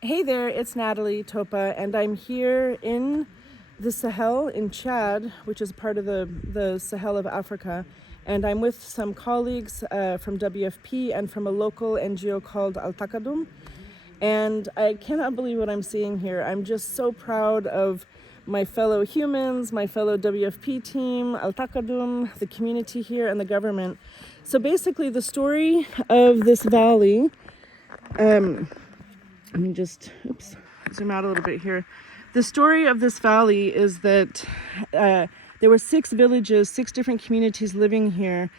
Hey there, it's Natalie Topa, and I'm here in the Sahel in Chad, which is part of the Sahel of Africa. And I'm with some colleagues from WFP and from a local NGO called Al Takadum. And I cannot believe what I'm seeing here. I'm just so proud of my fellow humans, my fellow WFP team, Al Takadum, the community here, and the government. So basically, the story of this valley. Let me just zoom out a little bit here. The story of this valley is that there were 6 villages, 6 different communities living here.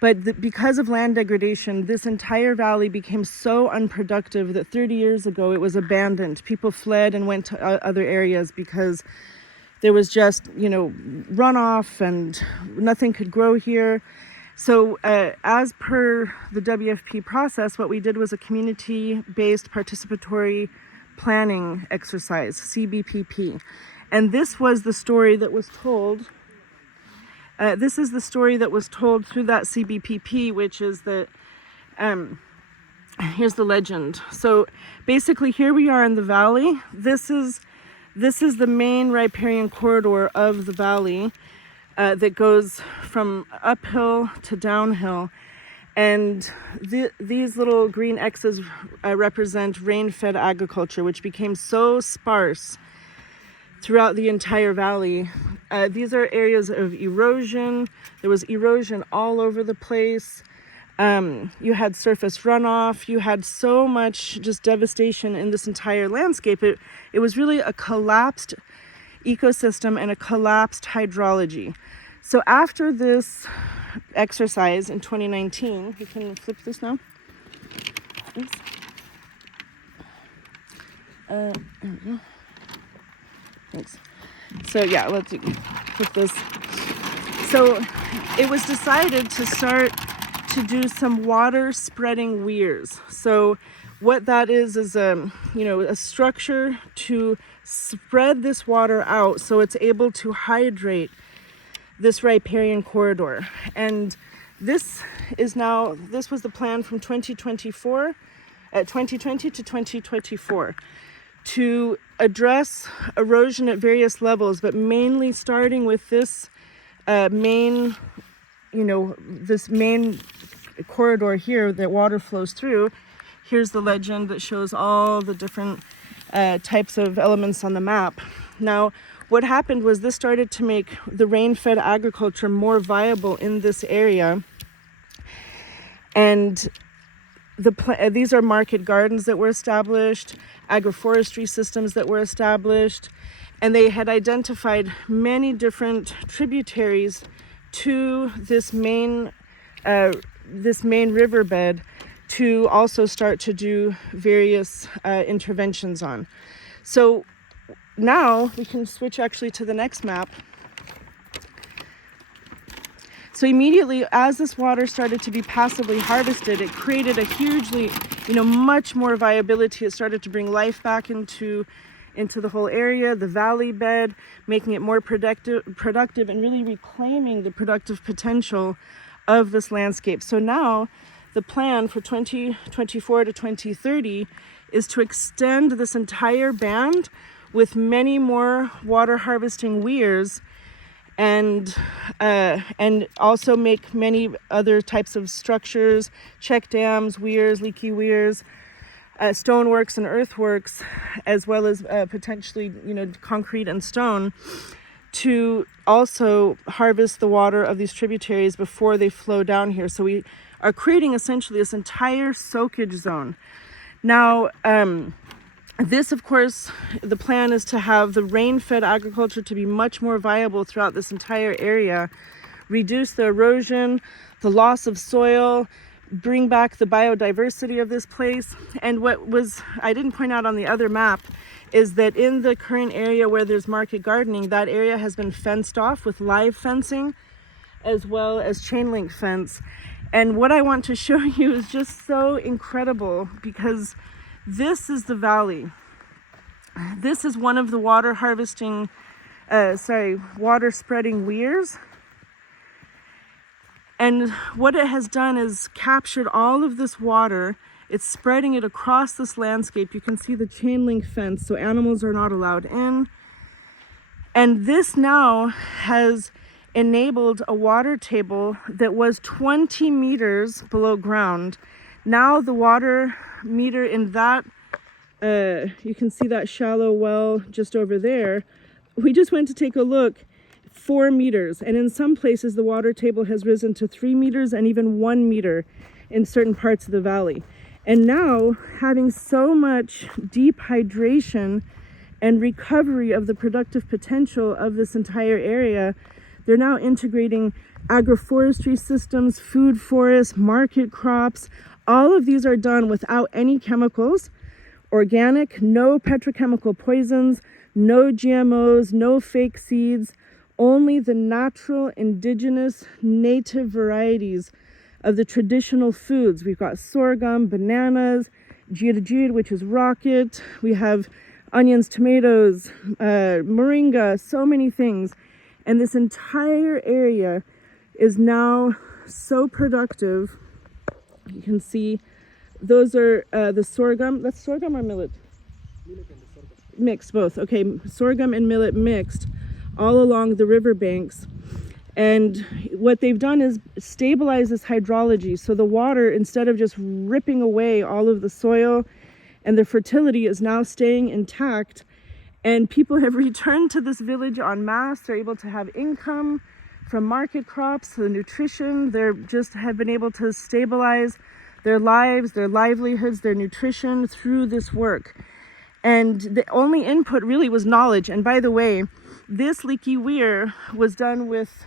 But because of land degradation, this entire valley became so unproductive that 30 years ago it was abandoned. People fled and went to other areas because there was just, runoff and nothing could grow here. So as per the WFP process, what we did was a community-based participatory planning exercise, CBPP. And this was the story that was told. This is the story that was told through that CBPP, which is that, here's the legend. So basically here we are in the valley. This is the main riparian corridor of the valley. That goes from uphill to downhill. And these little green X's represent rain-fed agriculture, which became so sparse throughout the entire valley. These are areas of erosion. There was erosion all over the place. You had surface runoff. You had so much just devastation in this entire landscape. It was really a collapsed ecosystem and a collapsed hydrology. So after this exercise in 2019, you can flip this now. Oops. There we go. Thanks. So yeah, let's flip this. So it was decided to start to do some water spreading weirs. So what that is a structure to spread this water out so it's able to hydrate this riparian corridor. And this was the plan from 2020 to 2024 to address erosion at various levels, but mainly starting with this main corridor here that water flows through. Here's the legend that shows all the different types of elements on the map. Now, what happened was this started to make the rain-fed agriculture more viable in this area. And these are market gardens that were established, agroforestry systems that were established, and they had identified many different tributaries to this main riverbed to also start to do various interventions on. So now we can switch actually to the next map. So immediately as this water started to be passively harvested, it created a hugely, much more viability. It started to bring life back into the whole area, the valley bed, making it more productive and really reclaiming the productive potential of this landscape. So now the plan for 2024 to 2030 is to extend this entire band with many more water harvesting weirs and also make many other types of structures, check dams, weirs, leaky weirs, stoneworks and earthworks, as well as potentially, concrete and stone, to also harvest the water of these tributaries before they flow down here. So we are creating essentially this entire soakage zone. Now, this, of course, the plan is to have the rain-fed agriculture to be much more viable throughout this entire area, reduce the erosion, the loss of soil, bring back the biodiversity of this place. And I didn't point out on the other map is that in the current area where there's market gardening, that area has been fenced off with live fencing as well as chain link fence. And what I want to show you is just so incredible, because this is the valley. This is one of the water spreading weirs. And what it has done is captured all of this water. It's spreading it across this landscape. You can see the chain link fence, so animals are not allowed in. And this now has enabled a water table that was 20 meters below ground. Now the water meter in that, you can see that shallow well just over there. We just went to take a look, 4 meters. And in some places, the water table has risen to 3 meters and even 1 meter in certain parts of the valley. And now, having so much deep hydration and recovery of the productive potential of this entire area, they're now integrating agroforestry systems, food forests, market crops. All of these are done without any chemicals, organic, no petrochemical poisons, no GMOs, no fake seeds, only the natural, indigenous, native varieties of the traditional foods. We've got sorghum, bananas, jirjir, which is rocket. We have onions, tomatoes, moringa, so many things. And this entire area is now so productive. You can see those are the sorghum. That's sorghum or millet? Millet and the sorghum. Mixed, both. Okay, sorghum and millet mixed all along the riverbanks. And what they've done is stabilize this hydrology. So the water, instead of just ripping away all of the soil and the fertility, is now staying intact. And people have returned to this village en masse. They're able to have income from market crops to the nutrition. They're just have been able to stabilize their lives, their livelihoods, their nutrition through this work. And the only input really was knowledge. And by the way, this leaky weir was done with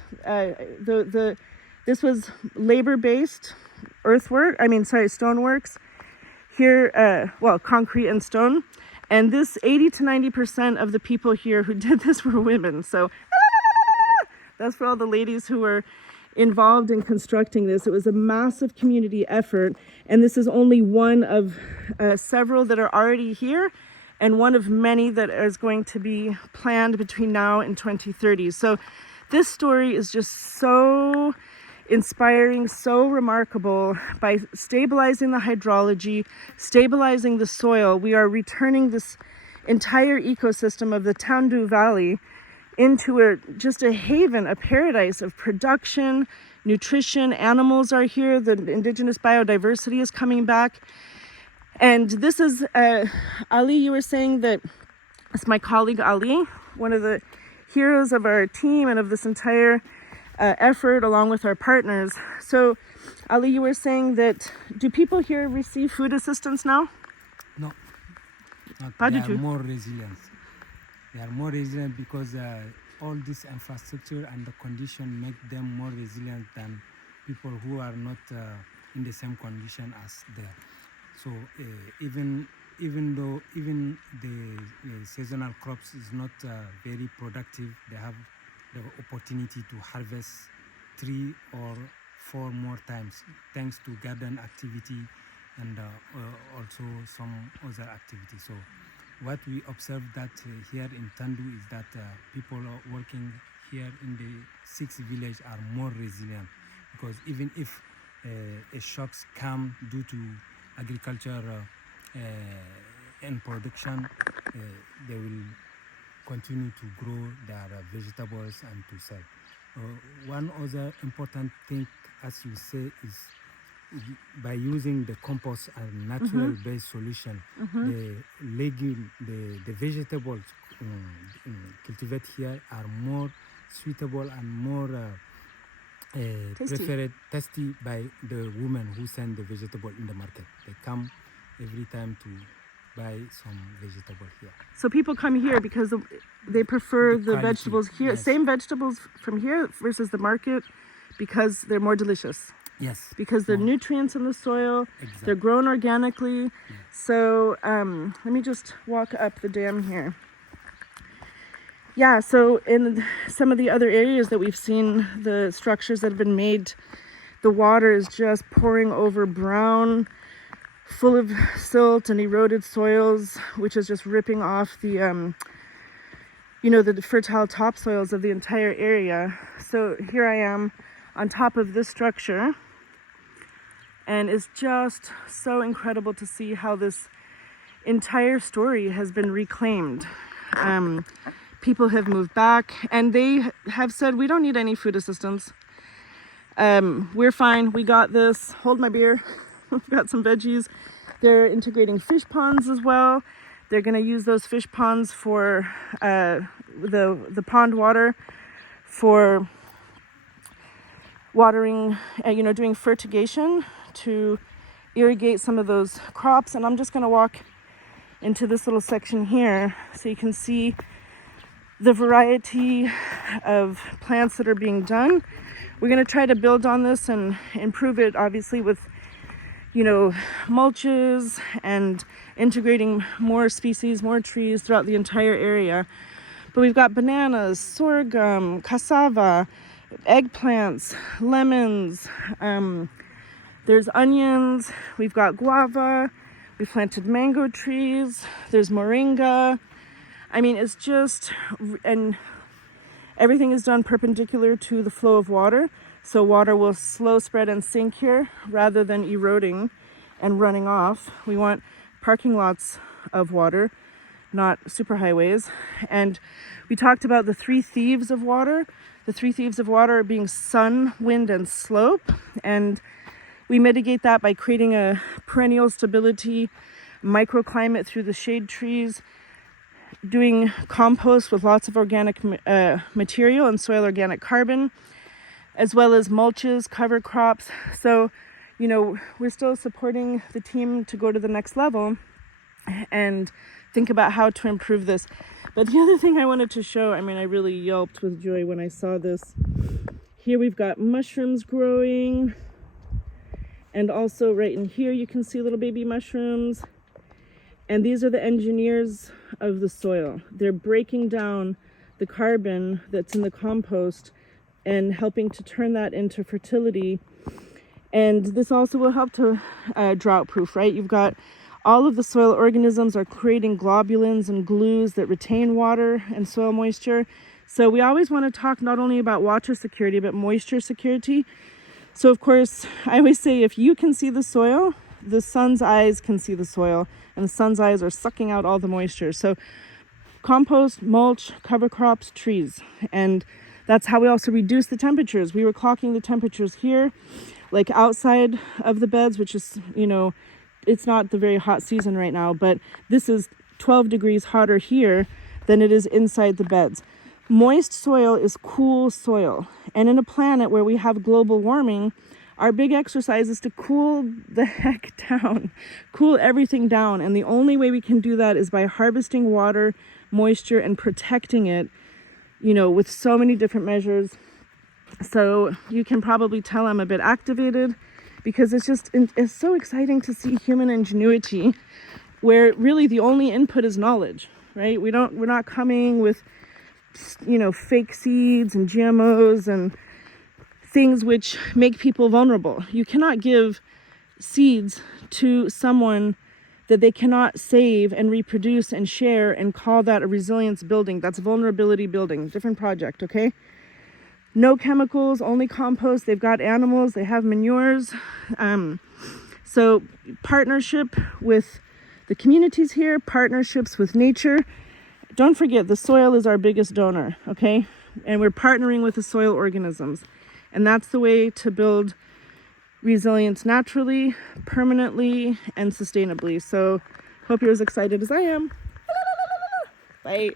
this was labor-based stoneworks here, concrete and stone. And this 80 to 90% of the people here who did this were women. So that's for all the ladies who were involved in constructing this. It was a massive community effort. And this is only one of several that are already here, and one of many that is going to be planned between now and 2030. So this story is just so inspiring, so remarkable. By stabilizing the hydrology, stabilizing the soil, we are returning this entire ecosystem of the Tandou Valley into just a haven, a paradise of production, nutrition. Animals are here, the indigenous biodiversity is coming back. And this is, Ali, you were saying that it's my colleague Ali, one of the heroes of our team and of this entire effort, along with our partners. So, Ali, you were saying that, do people here receive food assistance now? No. How they did are you? more resilient. They are more resilient because all this infrastructure and the condition make them more resilient than people who are not in the same condition as there. So even though the seasonal crops is not very productive, they have the opportunity to harvest 3 or 4 more times thanks to garden activity and also some other activity. So what we observe that here in Tandou is that people are working here in the 6 villages are more resilient, because even if a shocks come due to agriculture and production, they will continue to grow their vegetables and to sell. One other important thing, as you say, is by using the compost and natural based solution, the legume, the vegetables cultivated here are more suitable and more preferred, tasty by the women who send the vegetable in the market. They come every time to buy some vegetable here. So people come here because they prefer the quality, vegetables here, yes. Same vegetables from here versus the market, because they're more delicious. Yes. Because the nutrients in the soil, Exactly. they're grown organically. Yeah. So let me just walk up the dam here. Yeah, so in some of the other areas that we've seen, the structures that have been made, the water is just pouring over brown, full of silt and eroded soils, which is just ripping off the, the fertile topsoils of the entire area. So here I am on top of this structure. And it's just so incredible to see how this entire story has been reclaimed. People have moved back and they have said, we don't need any food assistance. We're fine. We got this. Hold my beer. We've got some veggies. They're integrating fish ponds as well. They're going to use those fish ponds for the pond water for watering, doing fertigation to irrigate some of those crops. And I'm just going to walk into this little section here so you can see the variety of plants that are being done. We're going to try to build on this and improve it, obviously, with mulches and integrating more species, more trees throughout the entire area. But we've got bananas, sorghum, cassava, eggplants, lemons, there's onions, we've got guava, we've planted mango trees, there's moringa. I mean, it's just, and everything is done perpendicular to the flow of water. So water will slow spread and sink here rather than eroding and running off. We want parking lots of water, not superhighways. And we talked about the 3 thieves of water. The 3 thieves of water being sun, wind, and slope. And we mitigate that by creating a perennial stability microclimate through the shade trees, doing compost with lots of organic material and soil organic carbon, as well as mulches, cover crops. So, we're still supporting the team to go to the next level and think about how to improve this. But the other thing I wanted to show, I really yelped with joy when I saw this. Here we've got mushrooms growing. And also right in here, you can see little baby mushrooms. And these are the engineers of the soil. They're breaking down the carbon that's in the compost and helping to turn that into fertility. And this also will help to drought proof, right? You've got all of the soil organisms are creating globulins and glues that retain water and soil moisture. So we always want to talk not only about water security, but moisture security. So of course, I always say if you can see the soil, the sun's eyes can see the soil, and the sun's eyes are sucking out all the moisture. So compost, mulch, cover crops, trees. And that's how we also reduce the temperatures. We were clocking the temperatures here, like outside of the beds, which is, it's not the very hot season right now, but this is 12 degrees hotter here than it is inside the beds. Moist soil is cool soil. And in a planet where we have global warming, our big exercise is to cool the heck down, cool everything down. And the only way we can do that is by harvesting water, moisture, and protecting it, with so many different measures. So you can probably tell I'm a bit activated because it's so exciting to see human ingenuity where really the only input is knowledge, right? We're not coming with, fake seeds and GMOs and things which make people vulnerable. You cannot give seeds to someone that they cannot save and reproduce and share and call that a resilience building. That's vulnerability building, different project, okay? No chemicals, only compost. They've got animals, they have manures. So partnership with the communities here, partnerships with nature. Don't forget, the soil is our biggest donor, okay? And we're partnering with the soil organisms. And that's the way to build resilience naturally, permanently, and sustainably. So hope you're as excited as I am. Bye.